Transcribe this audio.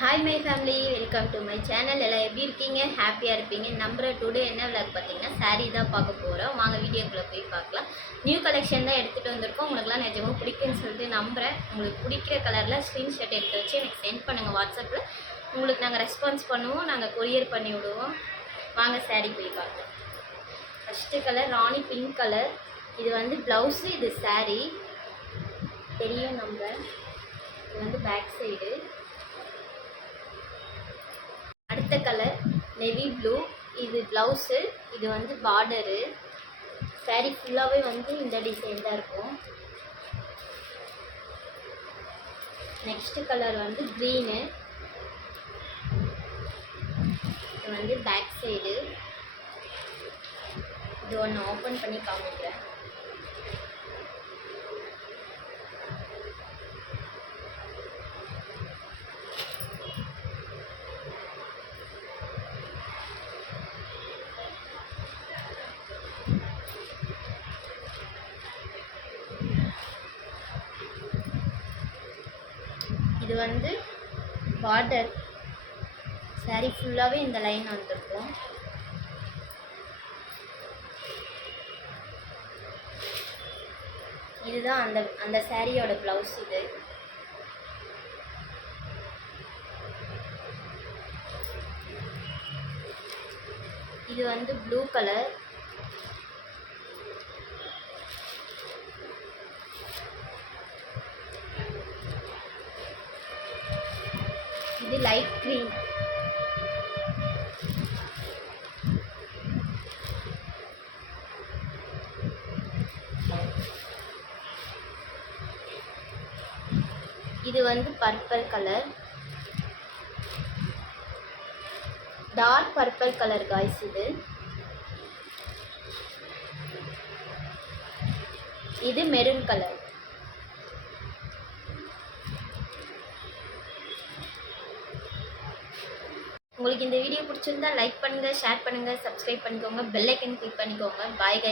Hi my family, welcome to my channel. எல்லாம் எப்படி இருக்கீங்க? ஹாப்பியாக இருப்பீங்க நம்புகிற. டுடே என்ன விளாக் பார்த்தீங்கன்னா சாரீ தான் பார்க்க போகிறோம். வாங்க வீடியோக்குள்ளே போய் பார்க்கலாம். நியூ கலெக்ஷன் தான் எடுத்துகிட்டு வந்திருக்கோம். உங்களுக்குலாம் நிஜமாக பிடிக்குன்னு சொல்லிட்டு நம்புகிறேன். உங்களுக்கு பிடிக்கிற கலரில் ஸ்க்ரீன்ஷாட் எடுத்து வச்சு எனக்கு சென்ட் பண்ணுங்கள் வாட்ஸ்அப்பில். உங்களுக்கு நாங்கள் ரெஸ்பான்ஸ் பண்ணுவோம், நாங்கள் கொரியர் பண்ணி விடுவோம். வாங்க சாரீ போய் பார்க்கலாம். ஃபஸ்ட்டு கலர் ராணி பிங்க் கலர். இது வந்து ப்ளவுஸு, இது சாரீ தெரியும் நம்புகிறேன். இது வந்து பேக் சைடு. அடுத்த கலர் நெவி ப்ளூ. இது ப்ளவுஸு, இது வந்து பார்டரு. சாரீ ஃபுல்லாகவே வந்து இந்த டிசைன் தான் இருக்கும். நெக்ஸ்ட் கலர் வந்து க்ரீனு. இது வந்து பேக் சைடு. இது ஒன்று ஓப்பன் பண்ணி காமிக்கிறேன். இது வந்து பார்டர். சாரீ ஃபுல்லாகவே இந்த லைன் வந்திருக்கும். இதுதான் அந்த சாரியோட ப்ளவுஸ். இது வந்து ப்ளூ கலர். இது லைட் க்ரீன். இது வந்து purple colour, dark purple colour guys. இது மெரூன் கலர். உங்களுக்கு இந்த வீடியோ பிடிச்சிருந்தா லைக் பண்ணுங்கள், ஷேர் பண்ணுங்கள், சப்ஸ்கிரைப் பண்ணிக்கோங்க, பெல் ஐக்கன் கிளிக் பண்ணிக்கோங்க. Bye guys.